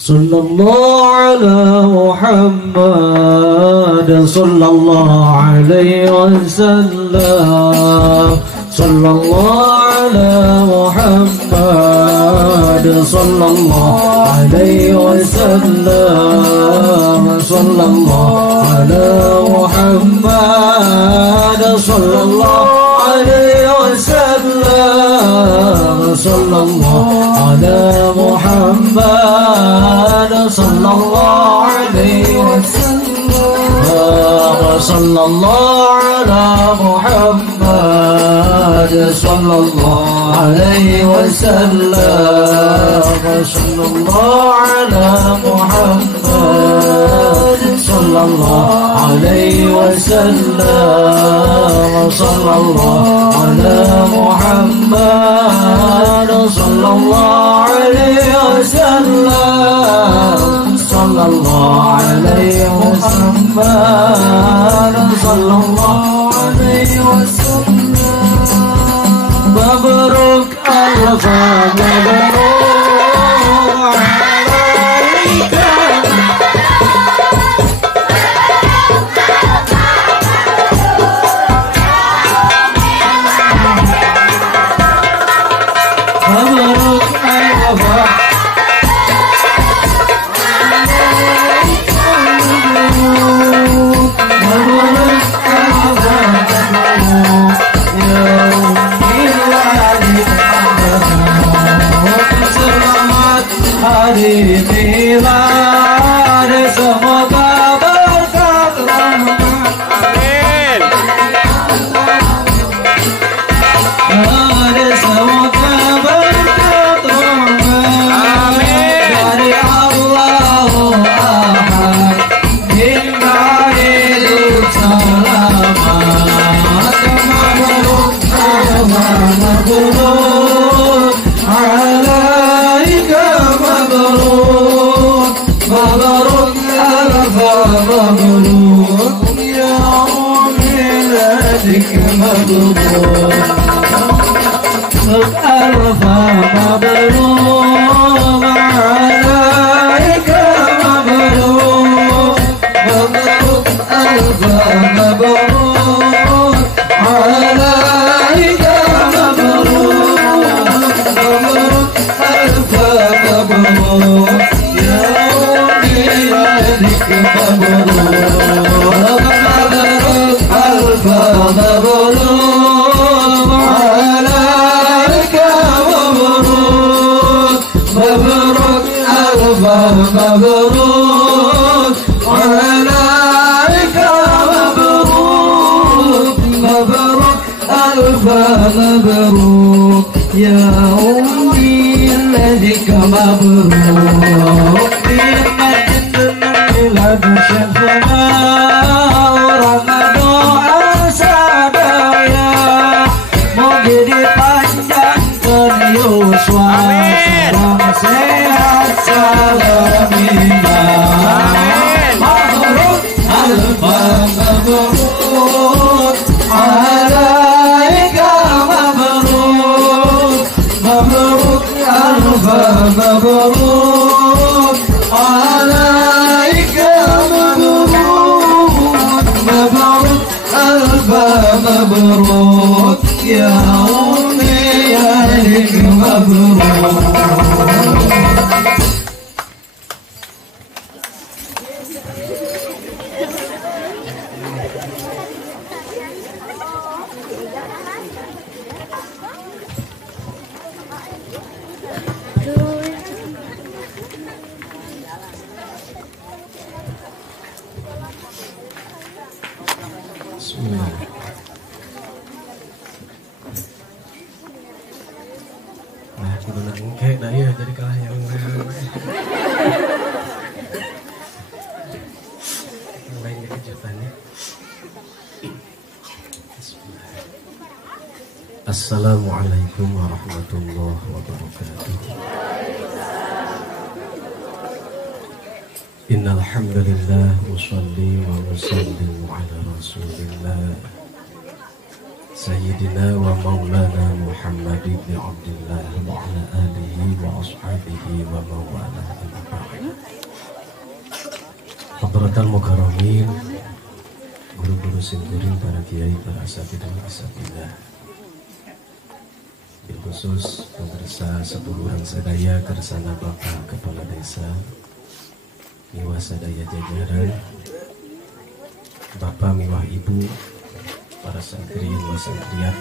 صلى الله على محمد صلى الله عليه وسلم صلى الله على محمد صلى الله عليه وسلم صلى الله على محمد صلى الله عليه وسلم صلى الله على محمد صلى الله عليه وسلم صلى الله على محمد صلى الله عليه وسلم صلى الله على محمد صلى الله عليه وسلم صلى الله على محمد صلى الله عليه وسلم صلى الله عليه محمد صلى الله عليه وسلم مبروك ألف مبروك عليك مبروك ألف hari milad semoga berkah rahmat. Amin. Hari semoga berkah rahmat. Amin. Dari Allah Ahad hingga hidup selamat. Mabrur mabrur alaika مبروك مبروك ألف مبروك يوم ميلادك مبروك ألف مبروك عليك مبروك مبروك ألف مبروك عليك مبروك مبروك ألف مبروك يا ميلادك مبروك مبروك ألف مبروك عليك مبروك مبروك ألف مبروك عليك مبروك مبروك ألف مبروك يا أمي الذيك مبروك بمجد ميلاد شفنا ورمضان sadaya moga dipanjangkan yuswa salam sehat salamina mabrur alf mabrur alaika mabrur mabrur alf mabrur alaika mabrur mabrur alf mabrur ya ummi alik mabrur. Nah, kudu nangke dah ya jadi kalah yang lainnya kejutannya. Assalamualaikum warahmatullahi wabarakatuh. Innal hamdalillah wa sholli wa nusallim ala Rasulillah Sayyidina wa maulana Muhammad ibn Abdullah wa ala alihi wa ashabihi wa mawala. Hadratal mukarramin, guru-guru singkuring, para kiai, para asatidz dan asatidzah, bil khusus pemirsa sepuluhan sadaya kersana Bapak Kepala Desa, miwah sadaya jajaran, Bapak miwah Ibu, para santriin wa santriyat,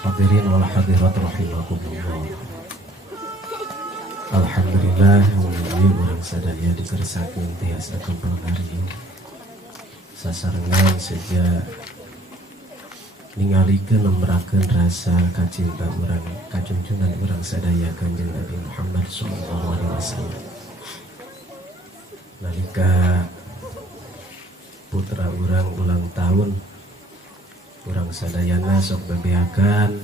hadirin wal hadirat rahimakumullah. Alhamdulillah mugi urang sadaya dikersakeun tiasa kempel ngariung sasarengan saja ningalikeun nembrakeun rasa kacinta urang kajunjunan urang sadaya Kanjeng Nabi Muhammad sallallahu alaihi wasallam. Nalika putra urang ulang tahun, urang sadayana sok bebeakan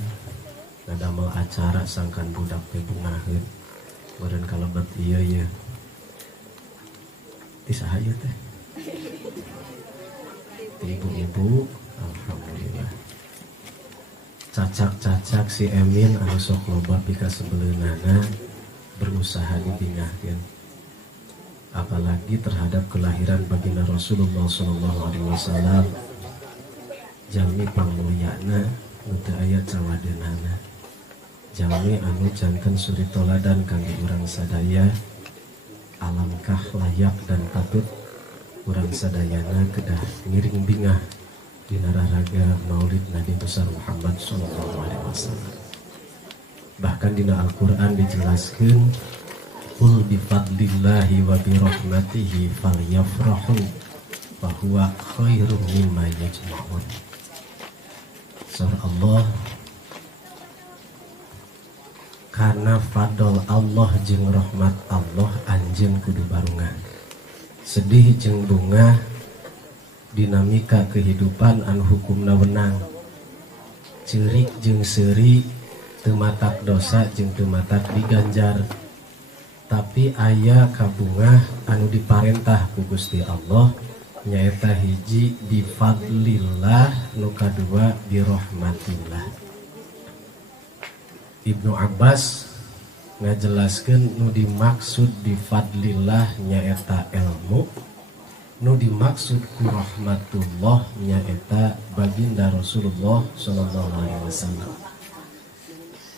ngadamel acara sangkan budak teh bungaheun. Meureun kalebet ieu ti saha teh? Ibu-ibu, alhamdulillah. Cacak-cacak si Emin anu sok loba pika sebeleunana berusaha dibingahkeun. Apalagi terhadap kelahiran baginda Rasulullah sallallahu alaihi wasallam. Jalmi pangmulyana nu teu aya cawadeunana. Jalmi anu janten suri toladan kangge urang sadaya. Alangkah layak dan patut urang sadayana kedah ngiring bingah dina raraga Maulid Nabi besar Muhammad sallallahu alaihi wasallam. Bahkan dina Al-Qur'an dijelaskeun, qul bi fadlillahi wa bi rahmatihi falyafrahu fa huwa khairum mimma yajma'un. Surah Allah, karena fadl Allah jeung rahmat Allah anjeun kudu barungan. Sedih jeung bungah dinamika kehidupan anu hukumna wenang. Ceurik jeung seuri teu matak dosa jeung teu matak diganjar. Tapi aya kabungah anu diparentah ku Gusti Allah nyaeta hiji bifadlillah, nu kadua birahmatillah. Ibnu Abbas ngajelaskeun nu dimaksud bifadlillah nyaeta ilmu, nu dimaksud ku rahmatullah nyaeta baginda Rasulullah sallallahu alaihi wasallam.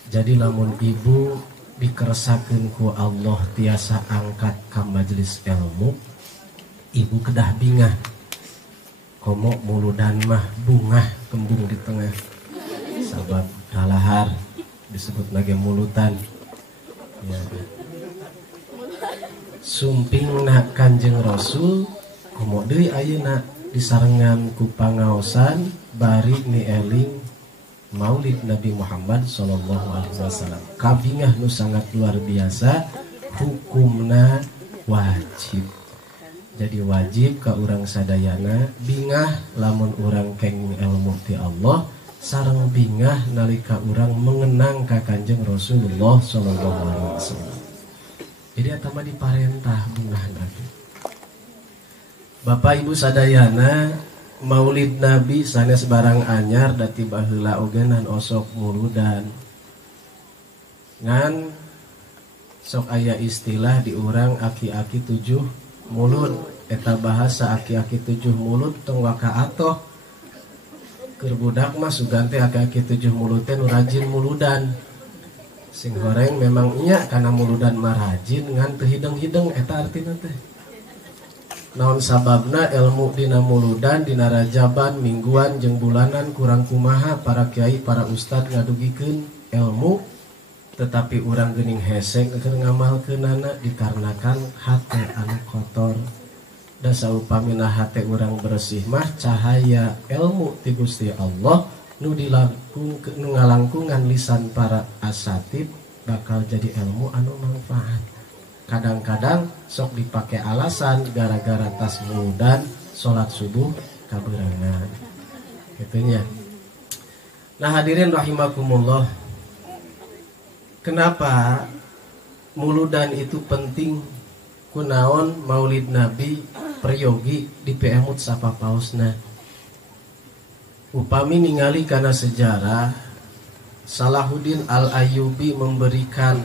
Jadi lamun ibu dikeresakeun ku Allah tiasa angkat ka majelis ilmu, ibu kedah bingah. Komo muludan mah bungah kembung di tengah. Sabab dalahar disebut lagi mulutan ya. Sumpingna Kanjeng Rasul komo deui ayeuna disarengan ku pangaosan bari ni eling Maulid Nabi Muhammad sallallahu alaihi wasallam. Kabingah nu sangat luar biasa, hukumna wajib. Jadi wajib ka urang sadayana bingah lamun urang kenging ilmu ti Allah, sareng bingah nalika urang mengenang ka Kanjeng Rasulullah sallallahu alaihi wasallam. Jadi eta mah diparentah bungah Nabi. Bapak Ibu sadayana, Maulid Nabi sanes barang anyar dati baheula oge nan osok muludan. Ngan sok aya istilah di urang aki-aki 7 mulut. Eta bahasa aki-aki 7 mulut tong wakaatoh. Keur budak mah sugan teh aki-aki 7 mulut teh nu rajin muludan. Sing horeng memang nya kana muludan mah rajin ngan teu hideng-hideng eta artina teh. Naon sababna ilmu dina muludan, dina rajaban, mingguan jeung bulanan kurang kumaha para kiai, para ustad ngadugikeun ilmu, tetapi urang geuning hese keur ngamalkeunana dikarenakan hate anu kotor. Da saupamina hate urang bersih mah cahaya ilmu ti Gusti Allah nu ngalangkungan lisan para asatid bakal jadi ilmu anu manfaat. Kadang-kadang sok dipake alasan gara-gara tas muludan salat subuh kaberangan. Gitunya. Nah hadirin rahimakumullah, kenapa muludan itu penting? Kunaon Maulid Nabi peryogi di PMUT sapa pausna. Upami ningali kana sejarah Salahuddin Al-Ayyubi memberikan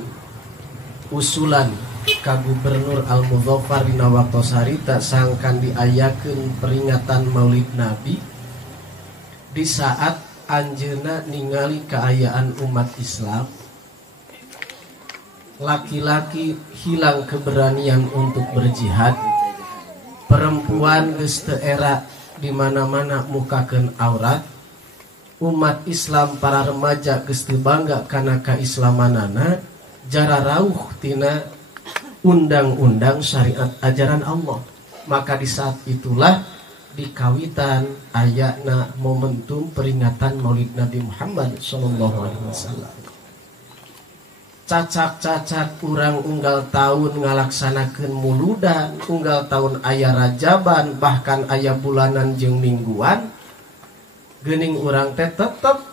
usulan ka Gubernur Al-Muzaffar dina waktos harita sangkan diayakeun peringatan Maulid Nabi di saat anjeunna ningali keayaan umat Islam, laki-laki hilang keberanian untuk berjihad, perempuan geus teu era di mana-mana mukakeun aurat, umat Islam para remaja geus teu bangga kana kaislamanana, jara rauh tina undang-undang syariat ajaran Allah. Maka di saat itulah dikawitan ayatna momentum peringatan Maulid Nabi Muhammad sallallahu alaihi wasallam. Cacak-cacak urang unggal tahun ngalaksanakeun muludan, unggal tahun aya rajaban, bahkan aya bulanan jeung mingguan, geuning urang teh tetep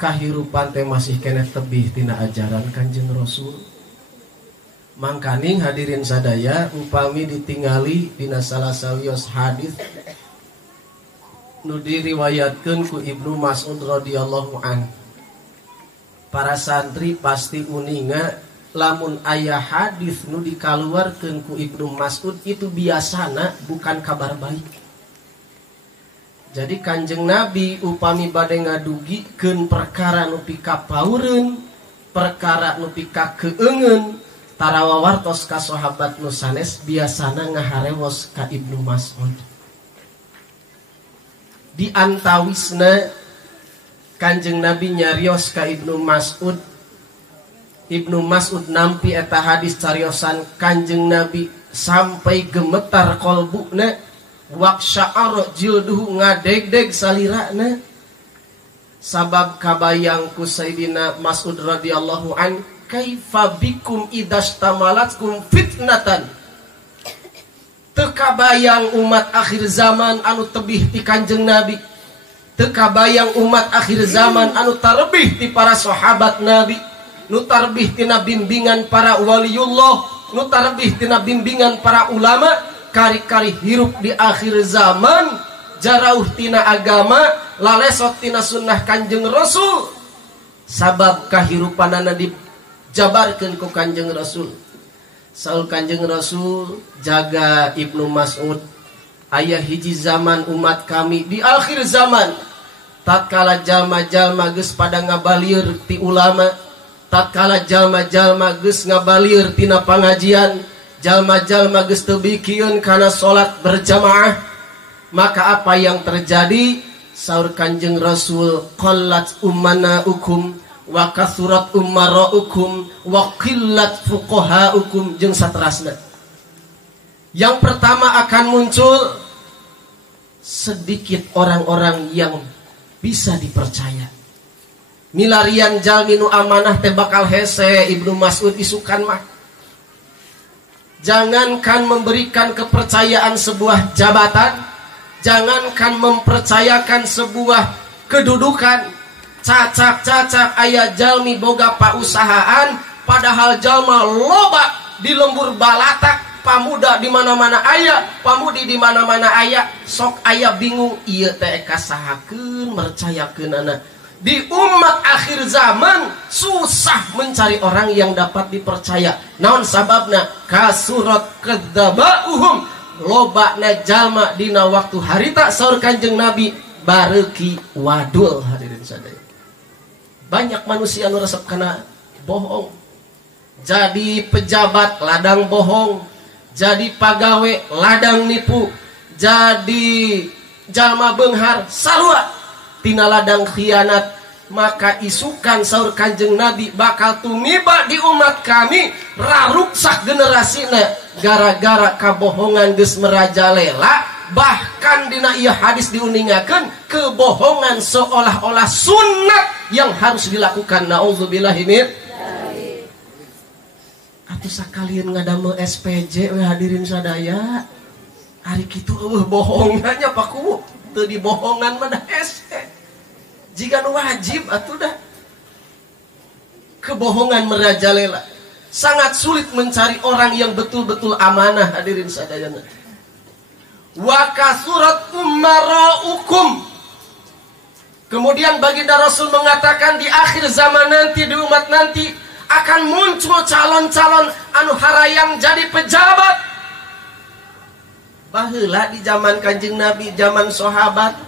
kahirupan teh masih keneh tebih tina ajaran Kanjeng Rasul. Mangkaning hadirin sadaya, upami ditingali dina salah sawios hadis nu diriwayatkeun ku Ibnu Mas'ud radhiyallahu anhu, para santri pasti uninga lamun aya hadis nu dikaluarkeun ku Ibnu Mas'ud itu biasana bukan kabar baik. Jadi Kanjeng Nabi upami bade ngadugikeun perkara nu pikapaureun, perkara nu pikakeungeun, tarawawartos ka sahabat nu sanes biasana ngaharewos ka Ibnu Mas'ud. Di antawisna Kanjeng Nabi nyarios ka Ibnu Mas'ud. Ibnu Mas'ud nampi eta hadis cariosan Kanjeng Nabi sampai gemetar kolbuna, waqsya'ara jilduhu ngadeg-deg salirana. Sabab kabayang ku Sayyidina Mas'ud radhiyallahu an, kaifa bikum idastamalatkum fitnatan. Teu kabayang umat akhir zaman anu tebih ti Kanjeng Nabi, teu kabayang umat akhir zaman anu tarbih ti para sahabat Nabi, nu tarbih tina bimbingan para waliullah, nu tarbih tina bimbingan para ulama, kari-kari hirup di akhir zaman, jarauh tina agama, lalesot tina sunnah Kanjeng Rasul. Sabab kahirupanana dijabarkeun ku Kanjeng Rasul. Saul Kanjeng Rasul, jaga Ibnu Mas'ud, aya hiji zaman umat kami di akhir zaman, tatkala jalma-jalma geus pada ngabalieur ti ulama, tatkala jalma-jalma geus ngabalieur tina pangajian, jalma-jalma geus teu bikieun kana salat berjamaah, maka apa yang terjadi? Saur Kanjeng Rasul, qallat ummanaukum wa kasurat umaraukum wa qillat fuqahaukum, jeung saterasna. Yang pertama akan muncul sedikit orang-orang yang bisa dipercaya. Milarian jalmi nu amanah teh bakal hese. Ibnu Mas'ud isukan mah, jangankan memberikan kepercayaan sebuah jabatan, jangankan mempercayakan sebuah kedudukan, cacak-cacak aya jalmi boga pausahaan, padahal jalma loba di lembur balatak, pamuda di mana-mana aya, pamudi di mana-mana aya, sok aya bingung ieu teh kasahakeun mercayakeun anak. Di umat akhir zaman susah mencari orang yang dapat dipercaya. Naon sababna? Kasurat kadzabauhum, lobana jalma dina waktu harita saur Kanjeng Nabi bareuki wadul. Hadirin sadaya, banyak manusia nu resep kana bohong. Jadi pejabat ladang bohong, jadi pagawe ladang nipu, jadi jalma beunghar sarua tina ladang khianat. Maka isukan saur Kanjeng Nabi bakal tumiba di umat kami raruksak generasina gara-gara kabohongan geus merajalela. Bahkan dina ieu hadis diuningakeun kebohongan seolah-olah sunnat yang harus dilakukan. Nauzubillahi min. Atuh sakalian ngadamel SPJ we hadirin sadaya. Ari kitu eueuh bohongannya paku teu dibohongan mah dah hese. Jika nu wajib atuh dah. Kebohongan merajalela. Sangat sulit mencari orang yang betul-betul amanah hadirin sadayana. Wa kasurat umaraukum, Kemudian baginda Rasul mengatakan di akhir zaman nanti, di umat nanti akan muncul calon-calon anu harayang jadi pejabat. Baheula di zaman Kanjeng Nabi, zaman sahabat,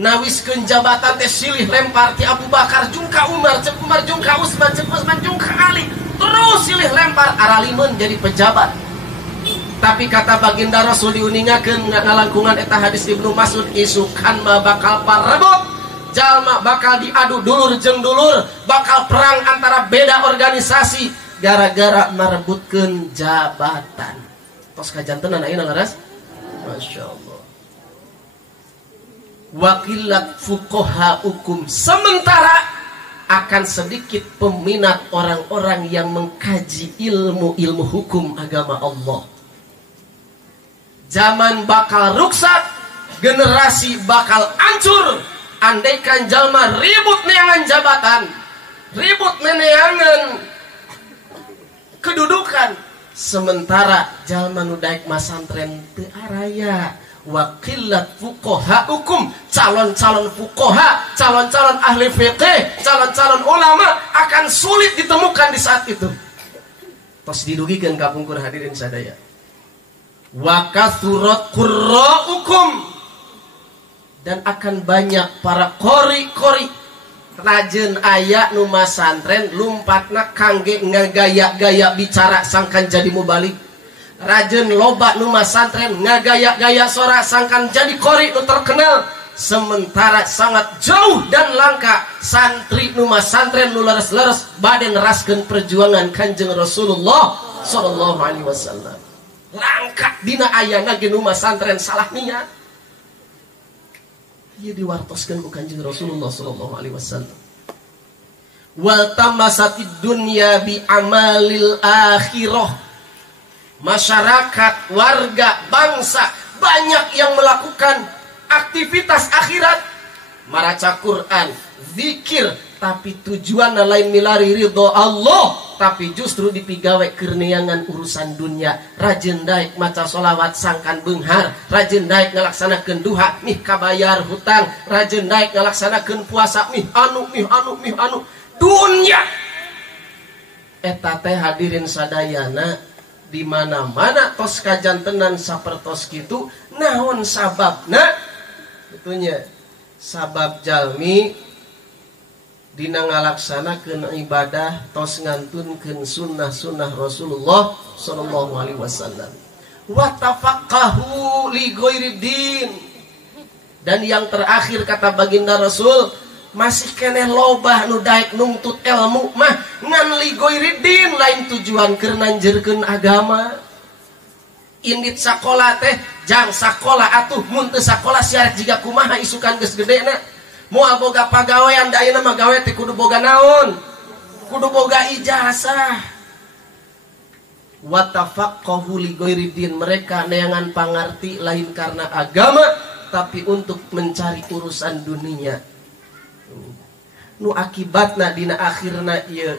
nawiskeun jabatan teh silih lempar ti Abu Bakar jeung ka Umar, cek Umar jeung ka Utsman, cek Utsman jeung ka Ali. Terus silih lempar aralimun jadi pejabat. Tapi kata baginda Rasul diuningakeun ngalangkungan eta hadis Ibnu Mas'ud, isukan mah bakal parebut. Jalma bakal diadu dulur jeung dulur, bakal perang antara beda organisasi gara-gara marebutkeun jabatan. Tos kajantenan ayeuna laras. Masya Allah. Wakilat fuqaha hukum, sementara akan sedikit peminat orang-orang yang mengkaji ilmu hukum agama Allah. Zaman bakal ruksak, generasi bakal hancur. Andaikan jalma ribut neangan jabatan, ribut neangan kedudukan, sementara jalma nu daek masantren teu araya. Wakilat fuqaha hukum, calon-calon fuqaha, calon-calon ahli fiqih, calon-calon ulama akan sulit ditemukan di saat itu. Tos didugikeun kapungkur hadirin sadaya. Wa kathurat qurra'ukum, dan akan banyak para qori-qori rajin aya nu masantren lumpatna kangge ngagaya-gaya bicara sangkan jadi mubalik. Rajin loba nu masantren ngagaya-gaya sora sangkan jadi qori nu terkenal. Sementara sangat jauh dan langka santri nu masantren nu leres-leres bade neraskeun perjuangan Kanjeng Rasulullah sallallahu alaihi wasallam. Langka dina ayana ge nu masantren salah niat. Ieu diwartoskeun ku Kanjeng Rasulullah sallallahu alaihi wasallam. Wal tamasatid dunya bi amalil akhirah. Masyarakat, warga, bangsa banyak yang melakukan aktivitas akhirat, maraca Quran, zikir, tapi tujuan lain milari ridho Allah, tapi justru dipigawe kerneangan urusan dunia. Rajin daek maca solawat sangkan beunghar, rajin daek ngalaksanakeun duha mih kabayar hutang, rajin daek ngalaksanakeun puasa mih anu dunya. Eta teh hadirin sadayana di mana-mana tos kajantenan sapertos kitu. Naon sababna? Betunya sabab jalmi dina ngalaksanakeun ibadah tos ngantunkeun sunnah-sunnah Rasulullah sallallahu alaihi wasallam. Wa tafaqahu li ghairid. Dan yang terakhir kata baginda Rasul, masih keneh lobah nu daek nungtut ilmu mah ngan li ghairid, lain tujuan keur nanjeurkeun agama. Indit sakola teh jang sakola atuh, mun teu sakola siarek jiga kumaha isukan geus gedena. Moal boga pagawean da ayeuna mah gawe teh kudu boga naon? Kudu boga ijazah. Wa tafaqqahu li ghairid, mereka neangan pangarti lain karena agama tapi untuk mencari urusan dunia. Nu akibatna dina akhirna ieu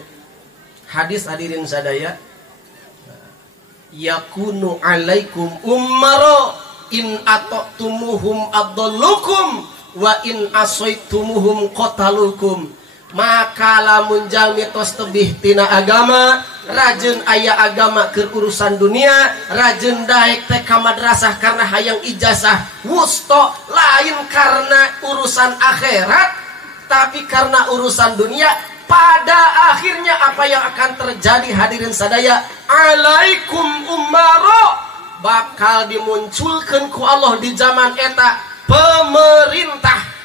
hadis hadirin sadaya, yakunu alaikum ummara in ata'tumuhum adallukum wa in asaitumuhum qatalukum. Maka lamun jalmi tos tebih tina agama, rajin aya agama keur urusan dunia, rajin daek teh ka madrasah karena hayang ijazah wusto, lain karena urusan akhirat tapi karena urusan dunia, pada akhirnya apa yang akan terjadi hadirin sadaya? Alaikum ummara, bakal dimunculkan ku Allah di zaman eta pemerintah.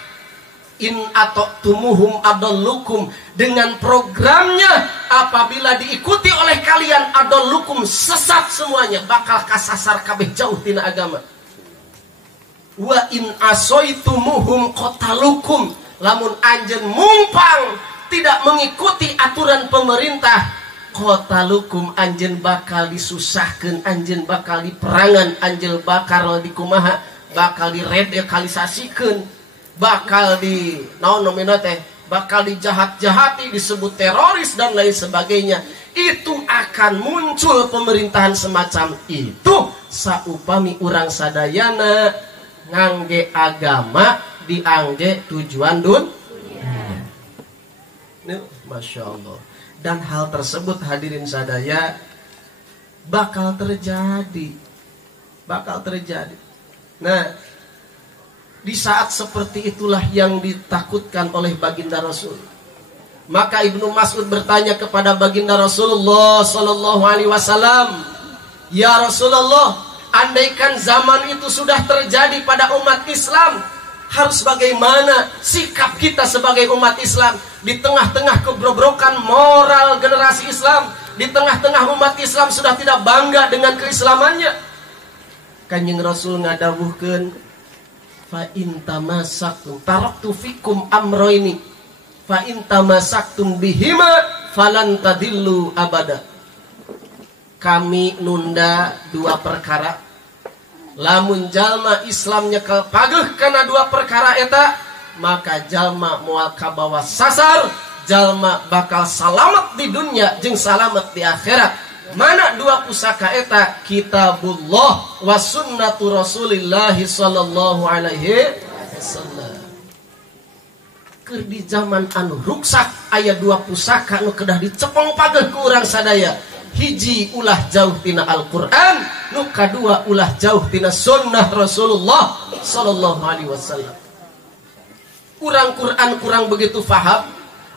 In ata'tumuhum adallukum, dengan programnya apabila diikuti oleh kalian adallukum, sesat semuanya, bakal kasasar kabeh jauh tina agama. Wa in asaitumuhum qatalukum, lamun anjen mumpang tidak mengikuti aturan pemerintah, qatalukum, anjen bakal disusahkeun, anjen bakal diperangan, anjen bakal dikumaha, bakal diradikalisasikeun, bakal di naon nomina teh, bakal dijahat-jahati, disebut teroris dan lain sebagainya. Itu akan muncul pemerintahan semacam itu saupami urang sadayana ngangge agama diangge tujuan Masya Allah. Dan hal tersebut hadirin sadaya bakal terjadi. Nah, di saat seperti itulah yang ditakutkan oleh baginda Rasul. Maka Ibnu Mas'ud bertanya kepada baginda Rasulullah sallallahu alaihi wasallam, "Ya Rasulullah, andaikan zaman itu sudah terjadi pada umat Islam, harus bagaimana sikap kita sebagai umat Islam di tengah-tengah kebrobrokan moral generasi Islam, di tengah-tengah umat Islam sudah tidak bangga dengan keislamannya?" Kanjeng Rasul ngadawuhkeun, "Fa in tamassaktum taraktu fikum amroini fa in tamassaktum bihima falan tadillu abada." Kami nunda dua perkara. Lamun jalma Islam nyekel pageuh kana dua perkara eta, maka jalma moal kabawa sasar, jalma bakal salamet di dunia jeung salamet di akhirat. Mana dua pusaka eta? Kitabullah wa sunnatu Rasulillah sallallahu alaihi wasallam. Keur di zaman anu ruksak aya dua pusaka anu kedah dicepeng pageuh ku urang sadaya. Hiji ulah jauh tina Al-Qur'an, nu kadua ulah jauh tina sunnah Rasulullah sallallahu alaihi wasallam. Urang Quran kurang begitu faham,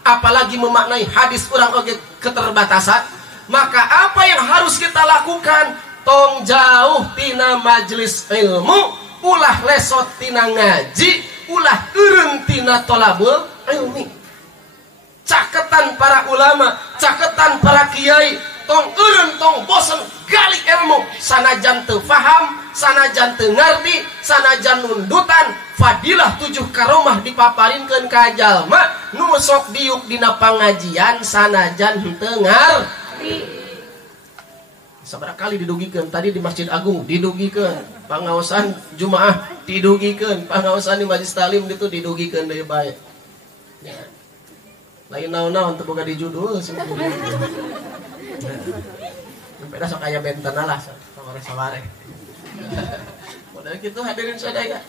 apalagi memaknai hadis urang oge keterbatasan. Maka apa yang harus kita lakukan? Tong jauh tina majelis ilmu, ulah lesot tina ngaji, ulah eureun tina tolabul ilmi. Caketan para ulama, caketan para kiai, tong eureun tong bosen gali ilmu, sanajan teu faham, sanajan teu ngarti, sanajan nundutan, fadilah 7 karomah dipaparinkeun ka jalma nu sok diuk dina pangajian sanajan henteu ngarti. Sabaraha kali didugikeun tadi di Masjid Agung, didugikeun pangaosan Jumaah, didugikeun pangaosan di Majelis Talim itu didugikeun deui bae. Ya. Lain naon-naon teu boga di judul sebetulnya. Beda sok aya bentana lah saware-saware. Modal kitu hadirin sadaya.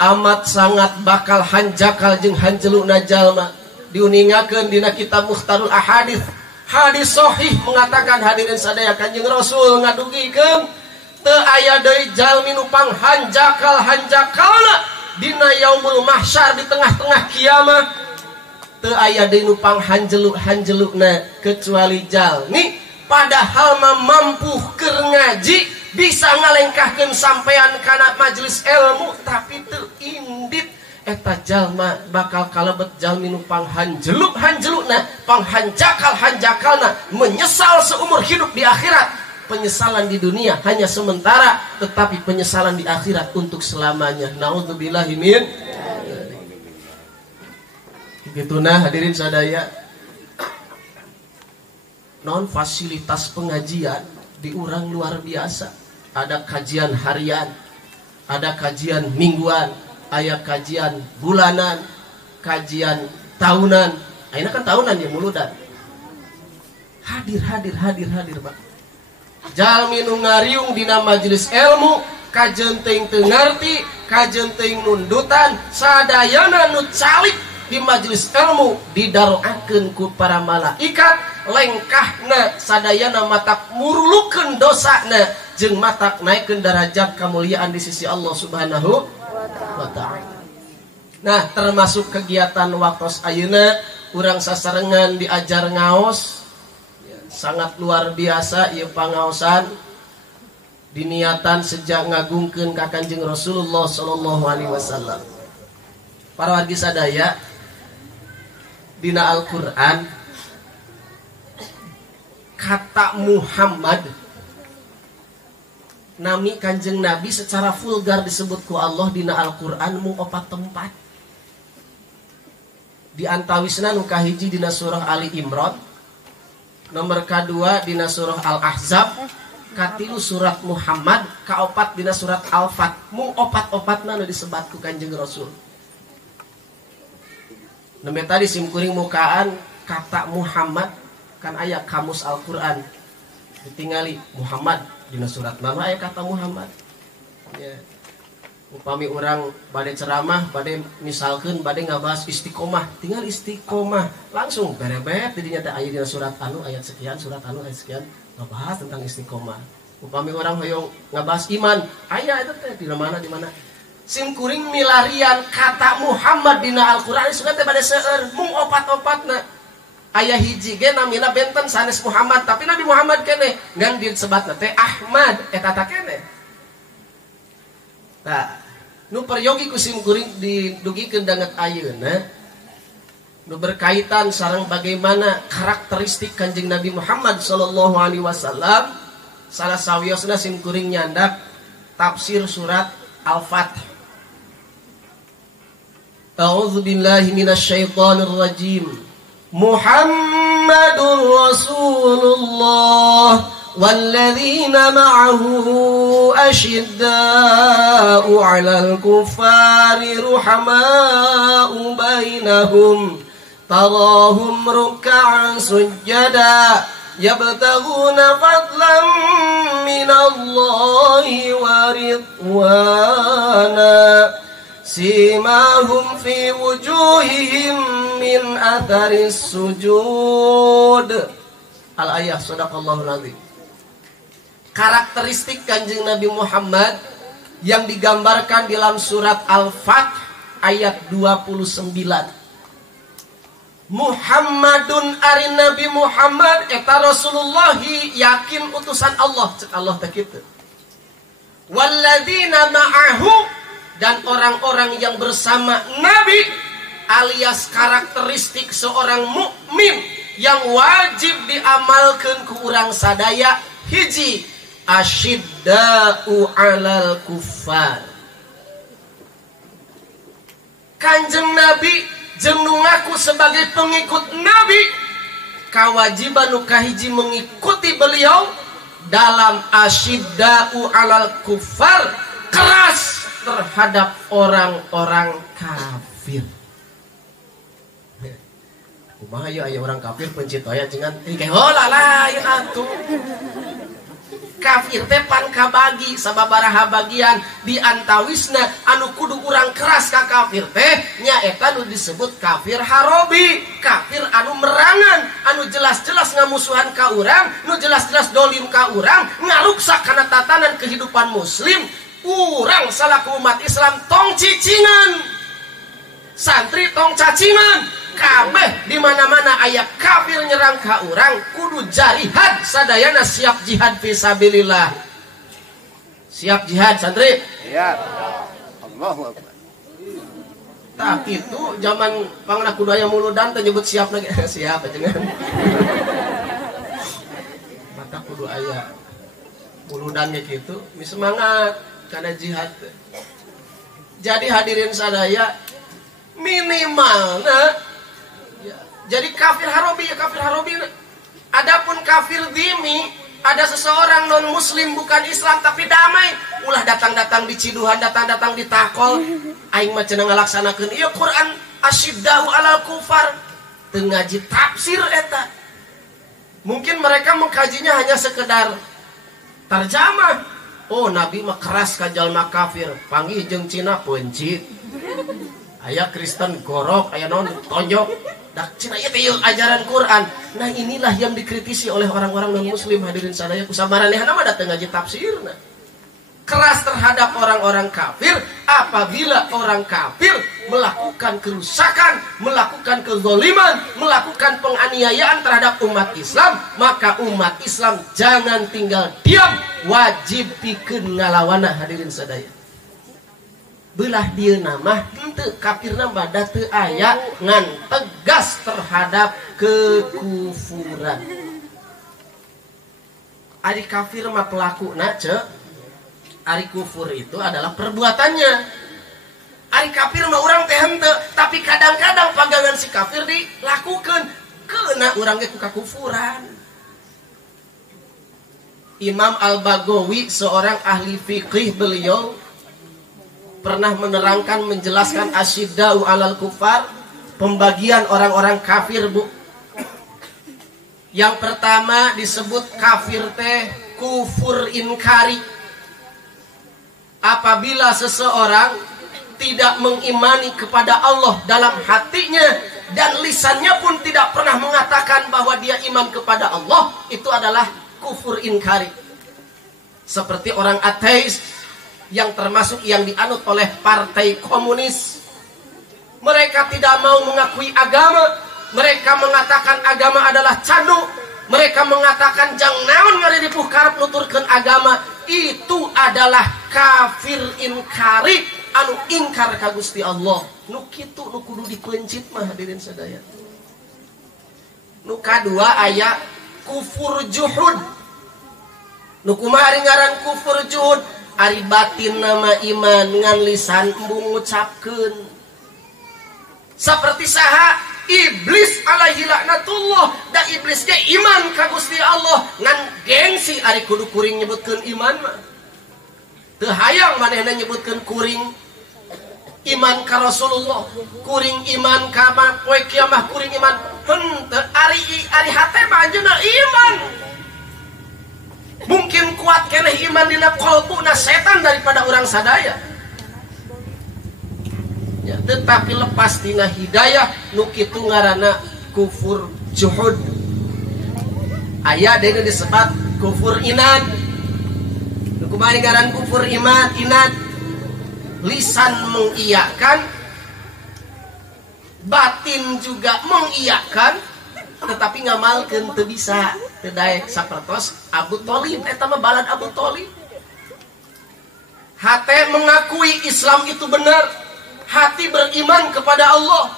Amat sangat bakal hanjakal jeung hanjeluna jalma. Diuningakeun dina kitab Mukhtarul Ahadits. Hadis sahih mengatakan hadirin sadaya Kanjeng Rasul ngadugikeun teu aya deui jalmi nu panghanjakal-hanjakalna dina yaumul mahsyar di tengah-tengah kiamat. Teu aya deui nu panghanjeluk-hanjelukna kecuali jalmi padahal mampu keur ngaji, bisa ngalengkahkeun sampean kana majelis ilmu tapi teu indit. Eta jalma bakal kalebet jalmi nu panghanjeluk-hanjelukna, panghanjakal-hanjakalna, menyesal seumur hidup di akhirat. Penyesalan di dunia hanya sementara, tetapi penyesalan di akhirat untuk selamanya. Nauzubillahi min. Begituna hadirin sadaya. Non fasilitas pengajian di urang luar biasa. Ada kajian harian, ada kajian mingguan, aya kajian bulanan, kajian tahunan. Ayeuna kan tahunan ya muludan. Hadir Pak. Jalmi nu ngariung dina majelis ilmu, kajeun teuing teu ngarti, kajeun teuing nundutan, sadayana nu calik di majelis ilmu didaroakeun ku para malaikat, lengkahna sadayana matak murulukeun dosana jeung matak naikkeun derajat kemuliaan di sisi Allah Subhanahu wa ta'ala. Nah, termasuk kegiatan waktos ayeuna urang sasarengan diajar ngaos ya, sangat luar biasa ieu pangaosan diniatan sejak ngagungkeun ka Kanjeng Rasulullah sallallahu alaihi wasallam. Para wargi sadaya dina Al-Qur'an kata Muhammad nami Kanjeng Nabi secara vulgar disebut ku Allah dina Al-Qur'an mung 4 tempat. Di antawisna nu kahiji dina surah Ali Imran, nomor kedua dina surah Al-Ahzab, katilu surat Muhammad, kaopat dina surat Al-Fat. Mung 4-4na nu disebat ku Kanjeng Rasul. Nembe tadi simkuring mukaan kata Muhammad kan aya kamus Al-Qur'an. Ditingali Muhammad dina surat mana aya kata Muhammad. Ya. Upami orang bade ceramah, bade misalkan bade ngabahas istiqomah, tinggal istiqomah langsung berebet didinya teh aya dina surat anu ayat sekian, surat anu ayat sekian ngabahas tentang istiqomah. Upami orang hoyong ngabahas iman, aya eta teh di mana sim kuring milarian kata Muhammad dina Al-Qur'an suka teh bade seueur mung opat-opatna. Aya hiji ge namina benten sanes Muhammad, tapi Nabi Muhammad keneh ngan disebatna teh Ahmad eta teh keneh. Nah, nu peryogi kusim kuring didugikeun danget ayeuna nu berkaitan sareng bagaimana karakteristik Kanjeng Nabi Muhammad sallallahu alaihi wasallam. Salah sawiosna sim kuring nyandak tafsir surat Al-Fath. A'udzu billahi minasyaitonir rajim. Muhammadur Rasulullah والذين معه أشداء على الكفار رحماء بينهم تراهم ركعا سجدا يبتغون فضلا من الله ورضوانا سيماهم في وجوههم من أثر السجود. Al-ayah sadaqallahul azim. Karakteristik Kanjeng Nabi Muhammad yang digambarkan dalam surat Al-Fath ayat 29. Muhammadun ari Nabi Muhammad eta Rasulullah yakin utusan Allah, cek Allah teh kitu. Walladzina ma'ahu dan orang-orang yang bersama Nabi alias karakteristik seorang mukmin yang wajib diamalkan ku urang sadaya hiji asyidda'u 'alal kuffar. Kanjeng Nabi jeung nu ngaku sebagai pengikut Nabi kawajiban nu kahiji mengikuti beliau dalam asyidda'u 'alal kuffar, keras terhadap orang-orang kafir. Kumaha ya aya orang kafir pencit aya cengan teh heula lain atuh. Kafir teh pan kabagi sababaraha bagian di antawisna anu kudu urang keras ka kafir teh nyaeta nu disebut kafir harobi, kafir anu merangan, anu jelas-jelas ngamusuhan ka urang, nu jelas-jelas dolim ka urang, ngaruksak kana tatanan kehidupan muslim. Urang salaku umat Islam tong cicingan, santri tong cacingan, kabeh di mana-mana aya kafir nyerang ka urang kudu jihad sadayana siap jihad fisabilillah. Siap jihad santri? Siap. Allahu akbar. Tak itu zaman pangna kudu aya muludan teh nyebut siap lagi. Siap ajengan. Mata kudu aya muludannya kitu, mi semangat kana jihad. Jadi hadirin sadaya minimalna ya, jadi kafir harobi ya kafir harobi. Adapun kafir dhimmi, ada seseorang non muslim bukan Islam tapi damai, ulah datang-datang di ciduhan, datang-datang di takol, aing mah cenah ngalaksanakeun ieu Quran asyidda'u 'alal kufar, teu ngaji tafsir eta. Mungkin mereka mengkajinya hanya sekedar tarjamah. Oh, Nabi mah keras ka jalma kafir, panggih jeung Cina pencit. Aya Kristen gorok, aya naon tonjok. Dak Cina ieu teh ajaran Quran. Nah, inilah yang dikritisi oleh orang-orang non-muslim hadirin sadaya kusamaranehna mah datang ngaji tafsirna. Keras terhadap orang-orang kafir apabila orang kafir melakukan kerusakan, melakukan kezaliman, melakukan penganiayaan terhadap umat Islam, maka umat Islam jangan tinggal diam, wajib pikeun ngalawana hadirin sadaya. Belah dia nama henteu kafirna bada teu aya ngan tegas terhadap kekufuran. Ari kafir mah pelakuna ceuk, ari kufur itu adalah perbuatannya. Ari kafir mah urang teh henteu, tapi kadang-kadang pagangan si kafir dilakukeun keuna urang ge ku kakufuran. Imam Al-Baghawi seorang ahli fikih, beliau pernah menerangkan menjelaskan asyidda'u 'alal kufar, pembagian orang-orang kafir, Bu. Yang pertama disebut kafir teh kufur inkari. apabila seseorang tidak mengimani kepada Allah dalam hatinya dan lisannya pun tidak pernah mengatakan bahwa dia iman kepada Allah, itu adalah kufur inkari. Seperti orang ateis yang termasuk yang dianut oleh partai komunis. Mereka tidak mau mengakui agama. Mereka mengatakan agama adalah candu. Mereka mengatakan jang naon ngaridipuh karep nuturkeun agama. Itu adalah kafir inkari, anu ingkar ka Gusti Allah. Nu kitu nu kudu dipencit mah hadirin sadaya. Nu kadua aya kufur juhud. Nu kumaha ngaran kufur juhud? Ari batin nama iman ngan lisan embung ngucapkeun. Saperti saha? Iblis alaihi laknatullah, da iblis ge iman ka Gusti Allah ngan gengsi ari kudu kuring nyebutkeun iman mah. Teu hayang manehna nyebutkeun kuring iman ka Rasulullah, kuring iman ka poe kiamah, kuring iman henteu ari hate mah anjeunna iman. Mungkin kuat keneh iman dina qalbuna setan daripada orang sadaya. Ya, tetapi lepas tina hidayah nu kitu ngaranna kufur juhud. Aya deui disebut kufur inad. Nu kumaha ngaran kufur inad? Lisan mengiyakan, batin juga mengiyakan, tetapi ngamalkeun teu bisa. Teu daek sapertos Abu Thalib, eta mah balad Abu Thalib. Hate mengakui Islam itu benar, hati beriman kepada Allah,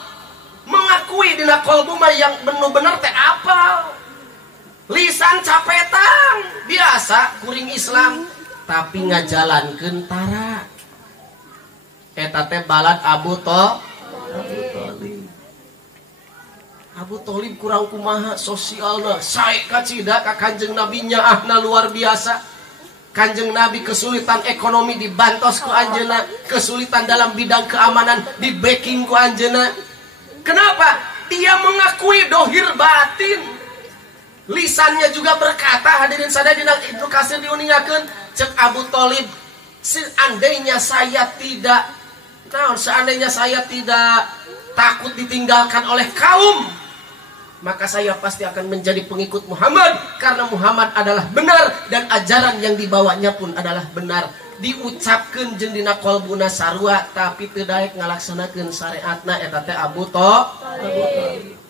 mengakui dina qalbu mah yang benar teh apal. Lisan capetan, biasa kuring Islam, tapi ngajalankeun tara. Eta teh balad Abu Thalib. Abu Thalib kurang kumaha sosialna, sae kacida ka Kanjeng Nabi nyaahna luar biasa. Kanjeng Nabi kesulitan ekonomi dibantos ku anjeunna, kesulitan dalam bidang keamanan di backing ku anjeunna. Kenapa? Dia mengakui dohir batin. Lisannya juga berkata, hadirin sadaya dina Ibnu Katsir diuningakeun, cek Abu Thalib, seandainya saya tidak takut ditinggalkan oleh kaum, maka saya pasti akan menjadi pengikut Muhammad, karena Muhammad adalah benar dan ajaran yang dibawanya pun adalah benar. Diucapkeun jeung dina qalbuna sarua, tapi teu daek ngalaksanakeun syariatna, eta teh Abu Thalib.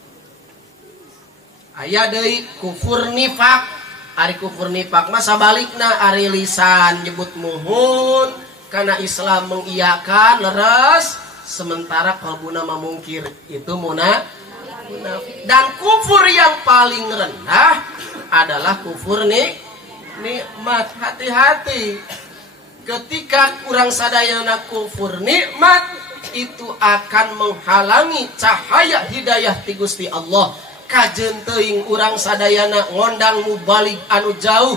Aya deui kufur nifak. Ari kufur nifak mah sabalikna, ari lisan nyebut muhun kana Islam mengiyakan leres, sementara qalbuna mamungkir, itu munafik. Dan kufur yang paling rendah adalah kufur nikmat. Hati-hati, ketika kurang sadayana kufur nikmat, itu akan menghalangi cahaya hidayah ti Gusti Allah. Kajeun teuing urang sadayana ngondang mubalik anu jauh,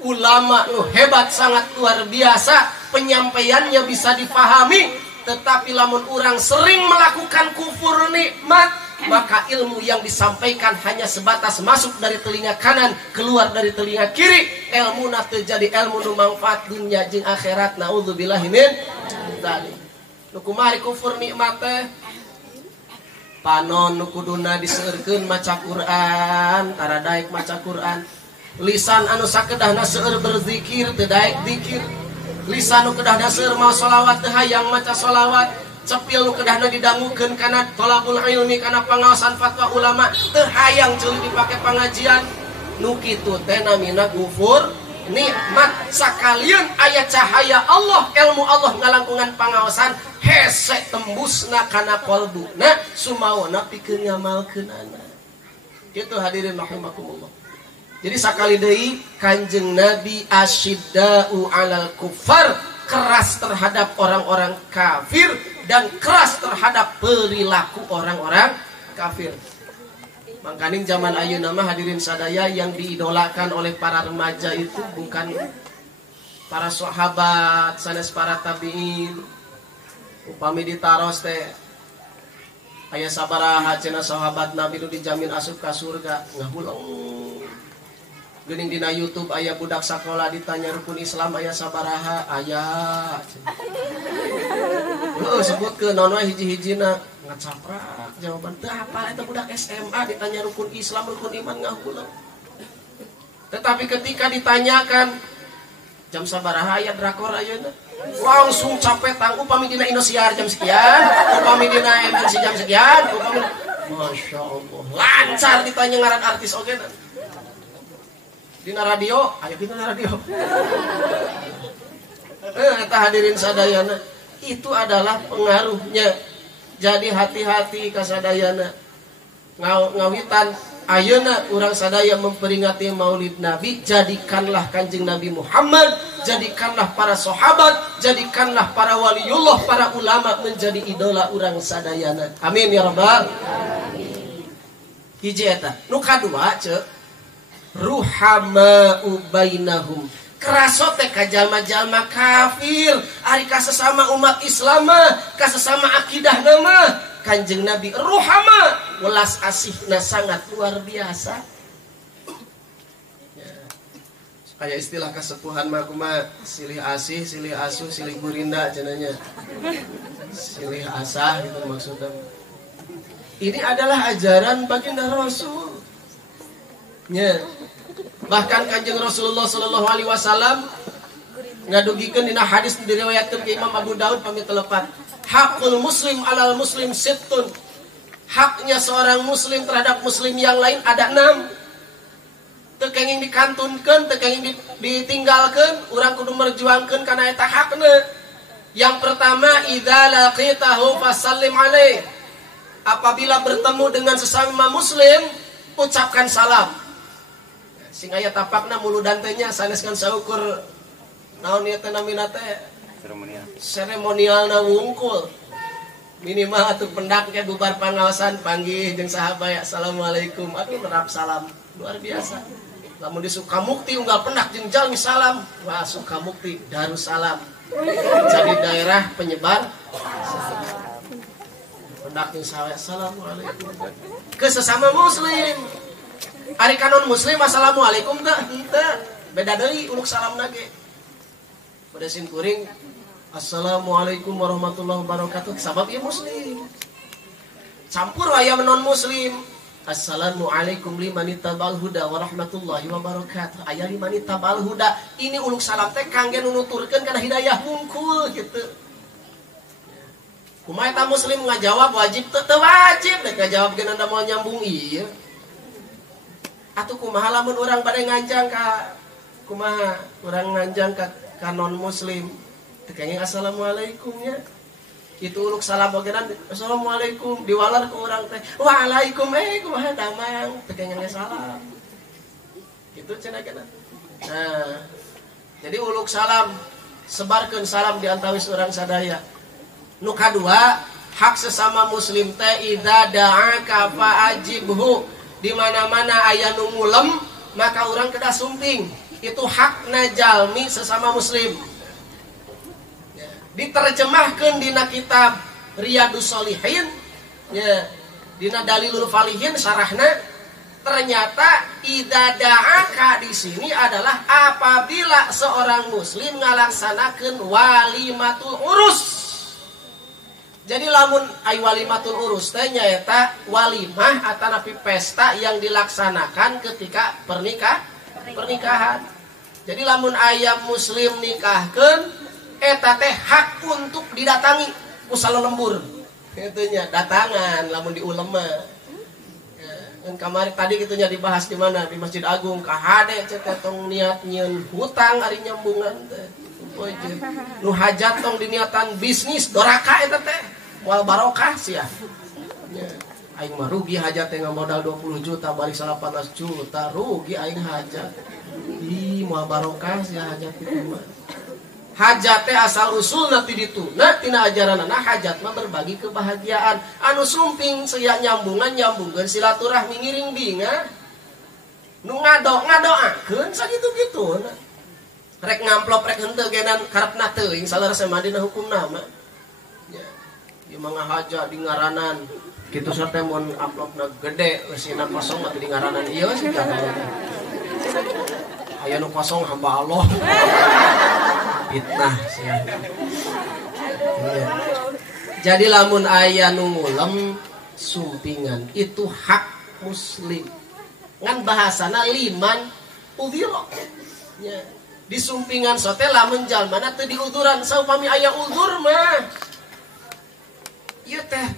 ulama nu hebat sangat luar biasa, penyampaiannya bisa dipahami, tetapi lamun urang sering melakukan kufur nikmat, maka ilmu yang disampaikan hanya sebatas masuk dari telinga kanan, keluar dari telinga kiri. Ilmu na teu jadi ilmu nu manfaat dunya jeung akhirat. Naudzubillahi min dzalik. Nu kumaha kufur nikmat teh? Panon nu kuduna diseueurkeun maca Quran, tara daek maca Quran. Lisan anu sakedahna seueur berzikir, teu daek zikir. Lisan nu kedahna seueur maos shalawat, teu hayang maca shalawat. Cepil nu kedahna didangukeun kana thalabul ilmi, kana pangaosan fatwa ulama, teu hayang ceuli dipake pangajian. Nu kitu teh namina kufur nikmat. Sakalian aya cahaya Allah, ilmu Allah ngalangkungan pangaosan, hese tembusna kana qalbuna, sumawana pikeun ngamalkeunana. Kitu hadirin rahimakumullah. Jadi sakali deui Kanjeng Nabi asyidda'u 'alal kuffar, keras terhadap orang-orang kafir dan keras terhadap perilaku orang-orang kafir. Mangkaning zaman ayeuna mah hadirin sadaya yang diidolakan oleh para remaja itu bukan para sahabat sanes para tabi'in. Upami ditaros teh aya sabaraha cenah sahabat Nabi nu dijamin asup ka surga, ngahuleng Geuning dina YouTube aya budak sakola ditanya rukun Islam aya sabaraha? Aya. Heuh sebutkeun naon wae hiji-hijina ngacaprak jawaban teu hafal eta budak SMA ditanya rukun Islam rukun iman ngahulang. Tetapi ketika ditanyakan jam sabaraha aya drakor ayeuna? Langsung capek tang upami dina Indosiar jam sekian, upami dina MNC jam sekian, upami Masya Allah lancar ditanya ngaran artis oge dina radio, ayo dina radio. Eta hadirin sadayana, itu adalah pengaruhnya. Jadi hati-hati kasadayana. Ngawitan ayeuna urang sadaya memperingati Maulid Nabi, jadikanlah Kanjeng Nabi Muhammad, jadikanlah para sahabat, jadikanlah para waliullah, para ulama menjadi idola urang sadayana. Amin ya rabbal alamin. Hiji eta. Nu kadua ceuk ruhama'u bainahum. Keraso teh ka jalma-jalma kafir, ari ka sesama umat Islam mah, ka sesama akidah mah Kanjeng Nabi ruhama, welas asihna sangat luar biasa. Ya. Kayak istilah kasepuhan mah kumaha silih asih, silih asuh, silih gurinda cenanya. Silih asah itu maksudnya. Ini adalah ajaran baginda Rasul. Ya. Bahkan Kanjeng Rasulullah sallallahu alaihi wasallam ngadugikeun dina hadis diriwayatkeun ke Imam Abu Daud pami telepat. Hakul muslim alal muslim sittun. Haknya seorang muslim terhadap muslim yang lain ada 6. Teu kenging dikantunkeun, teu kenging ditinggalkeun, urang kudu merjuangkeun kana eta hakna. Yang pertama, idza laqitahu fasallim alaih. Apabila bertemu dengan sesama muslim, ucapkan salam. Sing aya tapakna muludan teh nya saneskeun saukur naon ieu teh namina teh seremonialna wungkul. Minimal atuh pendak ke bubar pangaosan panggih jeung sahabat assalamualaikum atuh nerap salam luar biasa. Lamun di Sukamukti unggal pendak jeung jalmi salam, wah Sukamukti Darussalam. Jadi daerah penyebar pendak jeung sahabat assalamualaikum ke sesama muslim. Ari kanon muslim assalamualaikum teh henteu beda deui uluk salamna ge. Pada sim kuring assalamualaikum warahmatullahi wabarakatuh sabab ieu muslim. Campur aya non muslim assalamualaikum liman ittabal huda warahmatullahi wabarakatuh. Aya liman ittabal huda ini uluk salam teh kangge nuturkeun kana hidayah hungkul kitu. Kumaha eta muslim ngajawab wajib teu wajib dek ngajawab geun anda mau nyambung ieu. Atuh kumaha lamun urang bade nganjang ka kumaha urang nganjang ka non muslim teu kenging assalamualaikum nya. Kitu uluk salam ogenan assalamualaikum diwalar ku urang teh waalaikum kumaha damang teu kenging salam. Kitu cenah kana. Nah, jadi uluk salam sebarkeun salam di antawis urang sadaya. Nu kadua, hak sesama muslim teh idza da'aka fa'ajibhu. Di mana-mana aya nu ngulem maka urang kedah sumping. Itu hakna jalmi sesama muslim. Ya. Diterjemahkeun dina kitab Riyadhus Shalihin, ya, dina Dalilul Falihin sarahna ternyata idza da'aka di sini adalah apabila seorang muslim ngalaksanakeun walimatul urus. Jadi lamun ay walimatul urus teh nyaeta walimah atanapi pesta yang dilaksanakan ketika pernikahan. Jadi lamun aya muslim nikahkeun eta teh hak untuk didatangi ku salelembur. Kitu nya datangan lamun di ulama. Ya, kan kamari tadi kitu nya dibahas di mana? Di Masjid Agung ka hade ceuk tong niat nyieun hutang ari nyambungan teh. Nu hajat tong diniatan bisnis doraka eta teh. Wal barokah sia. Ya. Aing mah rugi hajat teh modal 20 juta balik 18 juta rugi aing hajat. Ih moal barokah sia hajat itu mah. Hajat teh asal usulna ti dituna tina ajaranna hajat mah berbagi kebahagiaan. Anu sumping sia nyambungan silaturahmi ngiring binga. Nu ngadoakeun sakitu-kituna. Rek ngamplop rek henteu genan karepna teuing salerasa mah dina hukumna mah. Ya. Ieu mah haja di ngaranan. Kitu teh mun amplopna gede, eusina kosong mah di ngaranan ieu sih. aya nu kosong hamba Allah. Fitnah sia. Iya. Jadi lamun aya nu ngulem sumpingan itu hak muslim. Ngan bahasana liman udhira. Ya. Di sumpingan sote lamun jalmana teu diuduran saupami aya udur mah. Ieu teh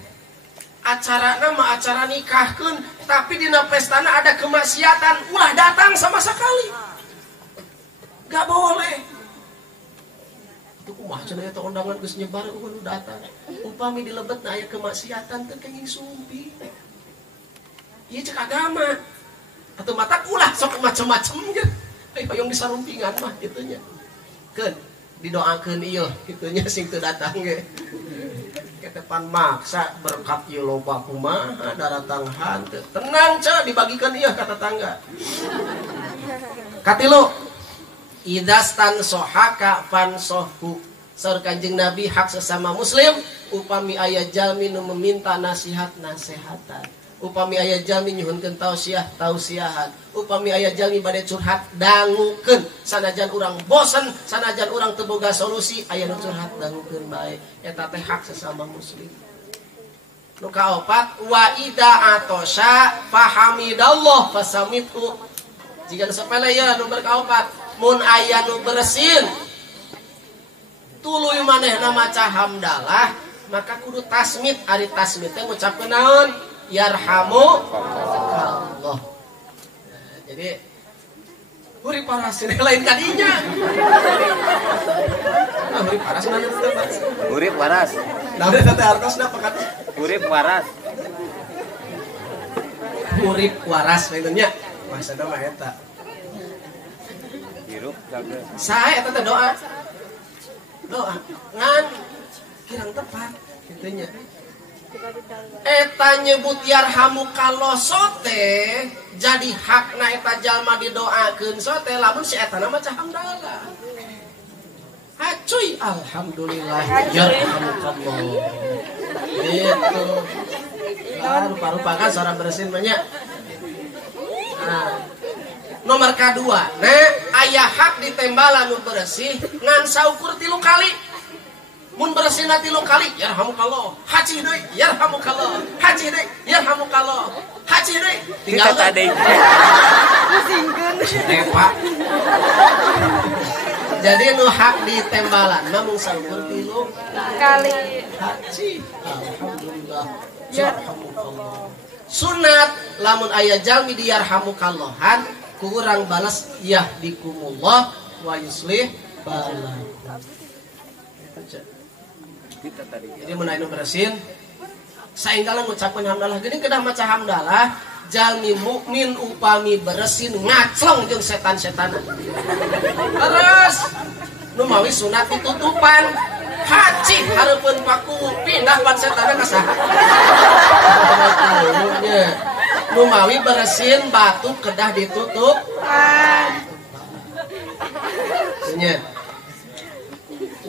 acarana mah acara nikahkeun tapi dina pestana ada kemaksiatan ulah datang sama sekali. Gak boleh. Itu kumaha cenah eta undangan geus nyebar kudu datang. Upami di lebetna aya kemaksiatan teu kenging sumpi. Ieu cek agama. Atau mata ulah sok macem-macem ge. Hoyong disarumpingan mah kitunya. Keun didoakeun ieu kitunya sing teu datang ge. Ketepan maksa berkat ieu loba kumaha daratang hanteu. Tenang ce dibagikan ieu ka tetangga. Katilu idastan sohaka fansohu. Saur Kanjeng Nabi hak sesama muslim upami aya jalmi nu meminta nasihat-nasehatan. Upami aya jalmi nyuhunkeun tausiahan. Upami aya jalmi bade curhat dangukeun. Sanajan urang bosen, sanajan urang teu boga solusi, aya nu curhat dangukeun bae. Eta teh hak sesama muslim. Nu kaopat wa ida atosha fahamidallah fasamithu. Jika sepele ya nomor kaopat mun aya nu bersin tuluy manehna maca hamdalah maka kudu tasmid. Ari tasmid teh ngucapkeun naon? Yarhamu Allah. Nah, jadi huri paras ini lain kadinya. Nah, huri paras mana teh paras? Huri paras. Nah, teh artosna pekat. Huri paras. Huri waras lainnya. Maksudna mah eta. Hirup jaga. Sae eta teh doa. Doa ngan kirang tepat kitunya. Eta nyebut yarhamukallah sote jadi hakna eta jalma didoakeun sote lamun si eta nama cah hamdalah. Hacuy alhamdulillah yarhamukallah. Gitu. Rupa-rupa kan seorang bersin banyak. Nah, nomor kedua, nah aya hak ditembalan nu bersih ngan saukur 3 kali. Mun bersihna 3 kali, yarhamukallah. Haji deui, yarhamukallah. Haji deui, yarhamukallah. Haji deui. Tinggal tadi. Pusingkeun. Pak. Jadi nu hak ditembalan mah mung saukur 3 kali. Haji. Alhamdulillah. Yarhamukallah. Sunat lamun aya jalmi diyarhamukallahan kurang balas yahdikumullah wa yuslih balakum. Jadi mun anu bersin saenggalan ngucapkeun hamdalah geuning kedah maca hamdalah jalmi mukmin upami bersin ngaclong jeung setan-setanan. Terus nu mawi sunat ditutupan haji hareupeun paku pindah pan setanna ka saha. Nu mawi bersin batuk kedah ditutup. Nya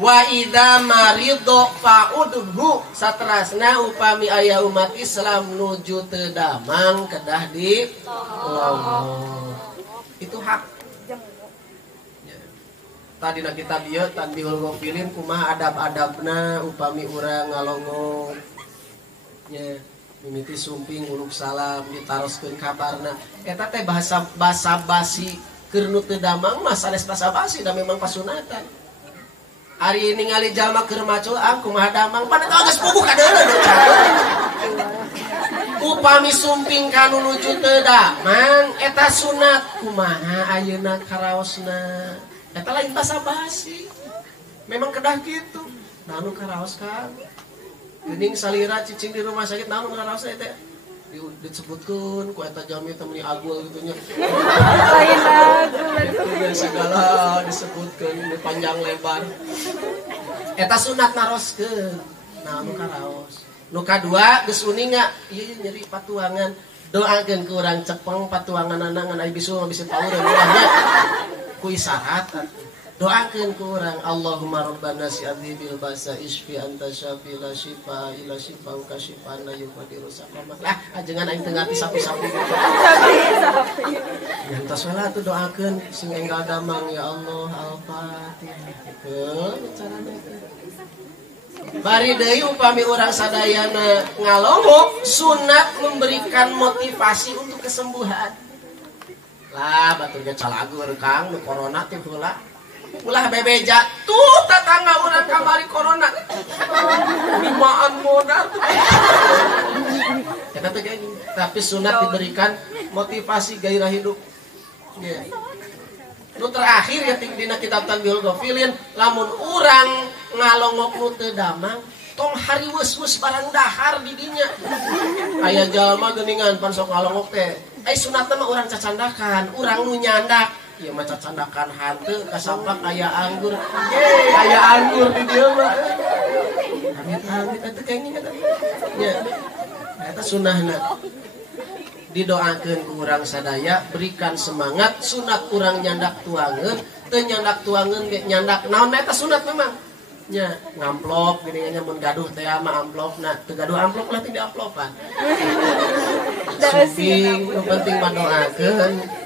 wa idza maridho fa'udhu satrasna upami aya umat Islam nuju teu damang kedah di lomong. Itu hak. Tadi na kita bieu tanbihul ghafilin kumaha adab-adabna upami urang ngalongok. Nya mimiti sumping uluk salam ditaroskeun kabarna. Eta teh bahasa basa-basi keur nu teu damang mah sanes basa-basi da memang pasunatan. Ari ningali jalma keur macoan kumaha damang padahal geus puguh ka deuleu. Upami sumping kanu nuju teu damang eta sunat kumaha ayeuna karaosna. Eta lain basa-basi. Memang kedah gitu. Nah anu karaos kan. Geuning salira cicing di rumah sakit naon karaos eta disebutkeun ku eta jalmi teh meuni agul gitu nya. Lain agul. Segala disebutkeun panjang lebar. Eta sunat naroskeun. Nah anu karaos. Nu kadua geus uninga ieu nyeri patuangan. Doakeun ku urang cepeng patuanganna ngan ai bisul bisa paur urangnya. Ku isyarat. Doakeun ku urang Allahumma rabbana si adhibil basa isfi anta syafi la syifa ila syifa ka syifana yuqadiru saqama. Lah ajengan aing teu ngarti sapi-sapi. Yang tos heula tuh doakeun sing enggal damang ya Allah al-Fatihah. Teu carana teh. Bari deui upami urang sadayana ngalongok sunat memberikan motivasi untuk kesembuhan. Lah baturnya calagur Kang nu corona teh heula. Ulah bebeja tuh tetangga orang kamari corona limaan modal tapi sunat diberikan motivasi gairah hidup yeah. Nu terakhir ya dina kitab Tanbihul Ghafilin lamun urang ngalongok nu teu damang tong hariweus-weus barang dahar di dinya aya jalma geuningan pan sok ngalongok teh ai sunatna mah urang cacandakan urang nu nyandak ieu mah cacandakan hanteu kasampak aya anggur aya anggur di dieu mah amit-amit atuh kenging eta nya eta sunahna didoakeun ku urang sadaya berikan semangat sunat urang nyandak tuangeun teu nyandak tuangeun ge nyandak naon eta sunat memang nya ngamplop gini nya mun gaduh teh mah amplopna teu gaduh amplop lah teu diamplopan suping nu penting mah doakeun.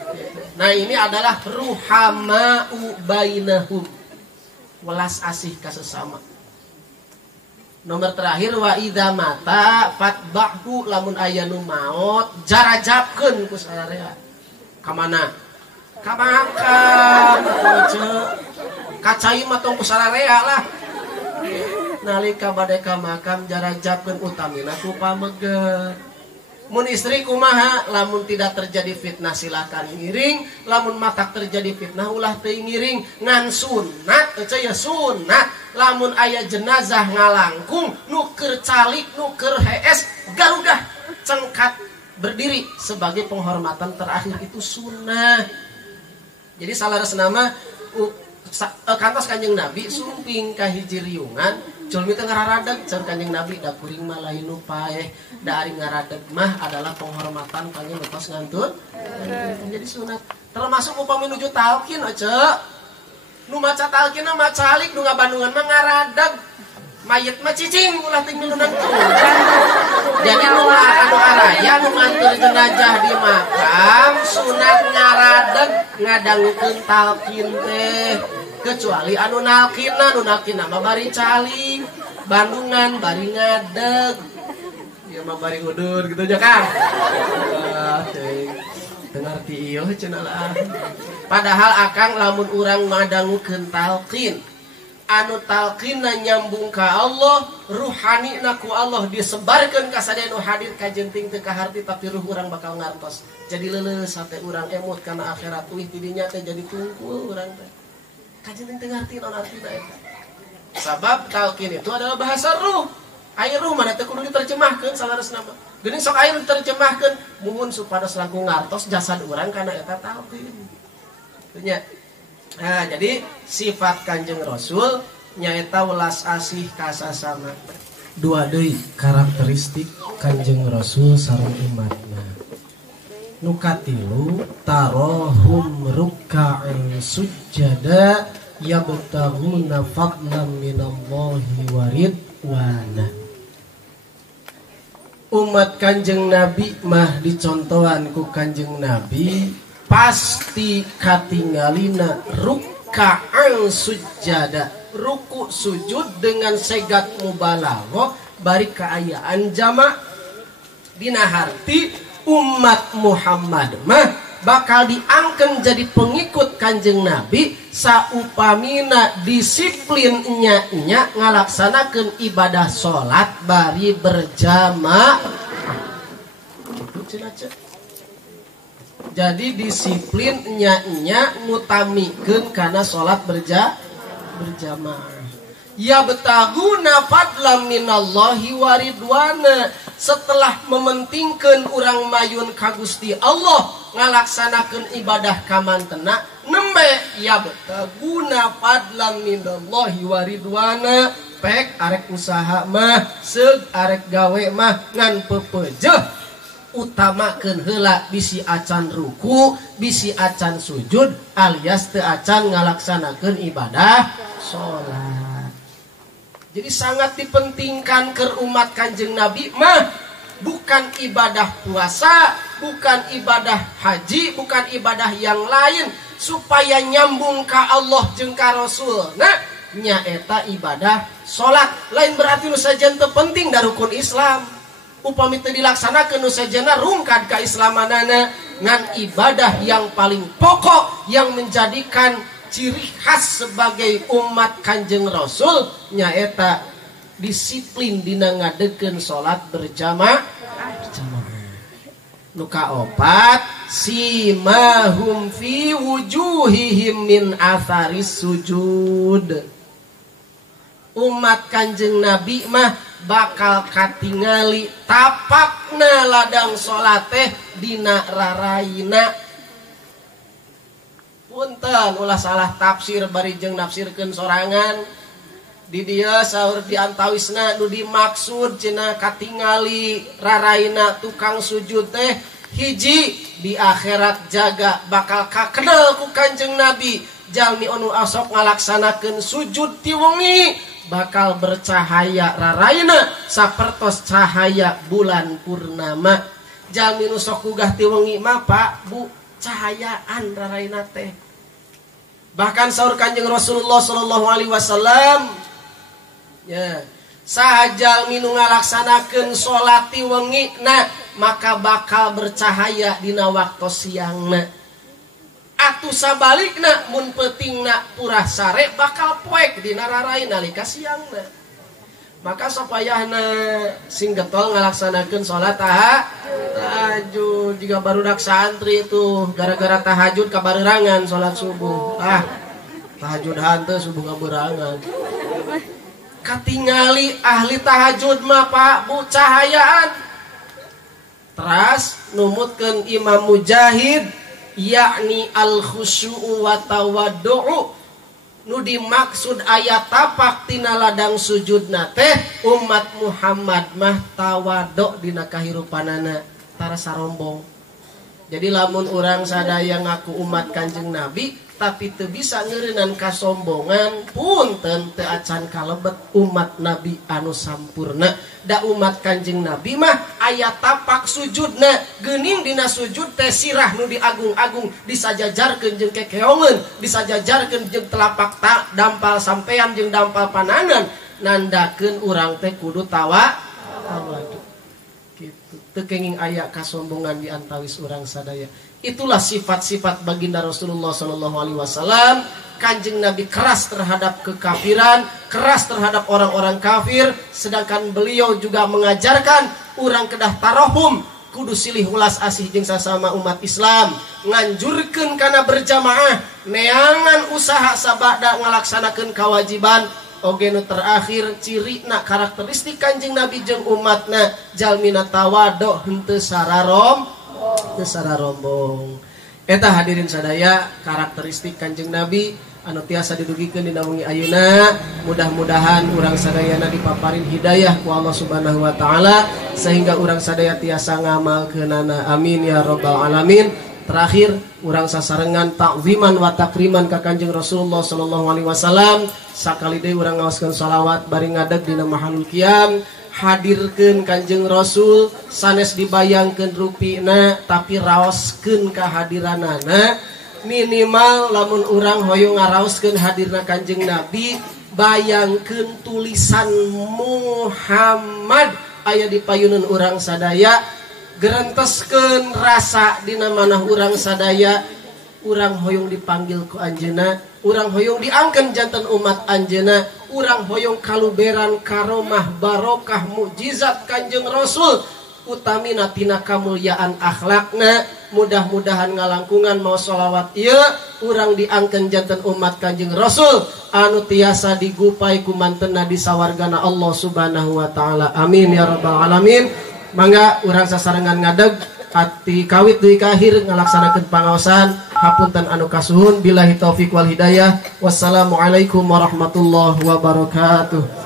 Nah ini adalah ruhama'u bainahum, welas asih ka sesama. Nomor terakhir wa idza mata fatba'hu lamun aya nu maot jarajabkeun ku sararea. Ka mana? Ka makam atuh kacai mah tong ku sararea lah. Nalika bade ka makam jarajabkeun utamina ku pamegeh. Mun istri kumaha lamun tidak terjadi fitnah silakan ngiring lamun matak terjadi fitnah ulah teuing ngiring ngan sunat teu ya sunat lamun aya jenazah ngalangkung nu keur calik nu keur hees garudah cengkat berdiri sebagai penghormatan terakhir itu sunnah. Jadi salaresna mah kantos Kanjeng Nabi sumping ka hiji riungan julmi teh ngararadeg can Kanjeng Nabi da kuring mah lain nu paeh da ari ngaradeg mah adalah penghormatan kangge lepas ngantun. Jadi sunat termasuk upami nuju talqin ece nu maca talqin mah macalik nu ngabandungan mah ngaradeg mayit mah cicing ulah teu milunan tuh. Jadi nu anu araya nu ngantur jenazah di makam sunat ngaradeg ngadangukeun talqin teh kecuali anu nalkina mah bari caling bandungan bari ngadeg ieu mah bari udur gitu aja Kang. Teu ngarti ieu cenah lah. Padahal akang lamun urang ngadangukeun talqin anu talqinna nyambung ka Allah ruhanina ku Allah disebarkeun ka sadaya nu hadir ka jenting teu ka harti tapi ruh urang bakal ngartos jadi leuleus hate urang emot kana akhirat uih di dinya teh jadi tungkul urang teh kajenting teu ngarti naon artina eta. Sabab talqin itu adalah bahasa ruh. Aya ruh mana teu kudu diterjemahkeun salaresna mah. Geuning sok aya diterjemahkeun muhun supados langkung ngartos jasad urang kana eta talqin. Nya. Nah, jadi sifat Kanjeng Rasul nyaeta welas asih ka sasama. Dua deui karakteristik Kanjeng Rasul sareng umatna. Nu katilu tarahum ruk'an sujada yabtaghuna fadlan minallahi wa ridwana. Umat Kanjeng Nabi mah dicontohan ku Kanjeng Nabi pasti katinggalina ruk'an sujada ruku sujud dengan segat mubalaghah bari kaayaan jama' dina harti umat Muhammad mah bakal diangken jadi pengikut Kanjeng Nabi saupamina disiplinnya ngalaksanakeun ibadah salat bari berjamaah. Jadi disiplinnya ngutamikeun kana salat berjamaah. Ya betaguna fadlam minallahi waridwana. Setelah mementingkeun urang mayun ka Gusti Allah ngalaksanakeun ibadah kamantena nembe ya betaguna fadlam minallahi waridwana. Pek arek usaha mah seug arek gawe mah ngan pepeujeuh utamakeun heula bisi acan ruku, bisi acan sujud alias teu acan ngalaksanakeun ibadah salat. Jadi sangat dipentingkan ke umat Kanjeng Nabi mah bukan ibadah puasa, bukan ibadah haji, bukan ibadah yang lain supaya nyambung ka Allah jeung ka Rasul. Nah, nyaeta ibadah salat. Lain berarti nu sajen teu penting da rukun Islam. Upami teu dilaksanakeun nu sajana rungkad ka islamanana ngan ibadah yang paling pokok yang menjadikan ciri khas sebagai umat Kanjeng Rasul nyaeta disiplin dina ngadegeun salat berjamaah. Nu kaopat simahum fi wujuhihim min atharis sujud. Umat Kanjeng Nabi mah bakal katingali tapakna ladang salat teh dina raraina. Punten ulah salah tafsir bari jeung nafsirkeun sorangan. Di dieu saur di antawisna nu dimaksud cenah katingali raraina tukang sujud teh hiji di akhirat jaga bakal kakenal ku Kanjeng Nabi. Jalmi anu asok ngalaksanakeun sujud ti wengi bakal bercahaya raraina sapertos cahaya bulan purnama. Jalmi nu sok gugah ti wengi mah Pak Bu cahayaan raraina teh. Bahkan saur Kanjeng Rasulullah sallallahu alaihi wasallam ya, sahajal minu ngalaksanakeun salat ti wengina maka bakal bercahaya dina waktu siangna. Atuh sabalikna mun peutingna purah sare bakal poek dina rarain nalika siangna. Maka supayana sing getol ngalaksanakeun salat tahajud. Jika barudak santri itu gara-gara tahajud kabarerangan salat subuh. Tahajud hanteu subuh kabarerangan. Katingali ahli tahajud mah Pak Bu cahayaan. Teras numutkeun Imam Mujahid yakni al khusyu'u wa tawaddu'u. Nu dimaksud ayat tapak tina ladang sujudna teh umat Muhammad mah tawaddu dina kahirupanana tara sarombong. Jadi lamun urang sadaya ngaku umat Kanjeng Nabi tapi teu bisa ngeureunnan kasombongan punten teu acan kalebet umat Nabi anu sampurna. Da umat Kanjeng Nabi mah aya tapak sujudna geuning dina sujud teh sirah nu diagung-agung disajajarkeun jeung kekeongeun, disajajarkeun jeung telapak dampal sampean jeung dampal pananan nandakeun urang teh kudu tawadu. Gitu. Teu kenging aya kasombongan di antawis urang sadaya. Itulah sifat-sifat baginda Rasulullah sallallahu alaihi wasallam. Kanjeng Nabi keras terhadap kekafiran, keras terhadap orang-orang kafir, sedangkan beliau juga mengajarkan urang kedah tarohum kudu silih ulas asih jeung sasama umat Islam, nganjurkeun kana berjamaah, neangan usaha sabada ngalaksanakeun kewajiban. Oge nu terakhir cirina karakteristik Kanjeng Nabi jeung umatna jalmina tawadhu henteu sararombong. Eta hadirin sadaya karakteristik Kanjeng Nabi anu tiasa didugikeun dina wengi ayeuna. Mudah-mudahan urang sadayana dipaparin hidayah ku Allah Subhanahu wa taala sehingga urang sadaya tiasa ngamalkeunana. Amin ya rabbal alamin. Terakhir urang sasarengan takziman wa takriman ka Kanjeng Rasulullah sallallahu alaihi wasallam. Sakali deui urang ngaoskeun shalawat bari ngadeg dina mahalul qiyam. Hadirkeun Kanjeng Rasul sanes dibayangkeun rupina tapi raoskeun kehadiranana. Minimal lamun urang hoyong ngaraoskeun hadirna Kanjeng Nabi bayangkeun tulisan Muhammad aya di payuneun urang sadaya. Gerenteskeun rasa dina manah urang sadaya. Urang hoyong dipanggil ku anjeunna, urang hoyong diangkeun janten umat anjeunna, urang hoyong kaluberan karomah barokah mukjizat Kanjeng Rasul utamina tina kamulyaan akhlakna. Mudah-mudahan ngalangkungan mau sholawat ieu urang diangkeun janten umat Kanjeng Rasul anu tiasa digupai ku mantenna di sawargana Allah Subhanahu wa taala. Amin ya rabbal alamin. Mangga urang sasarengan ngadeg ati kawit deui ka akhir ngalaksanakeun pangaosan. Hapunten anu kasuhun billahi taufik wal hidayah. Wassalamualaikum warahmatullahi wabarakatuh.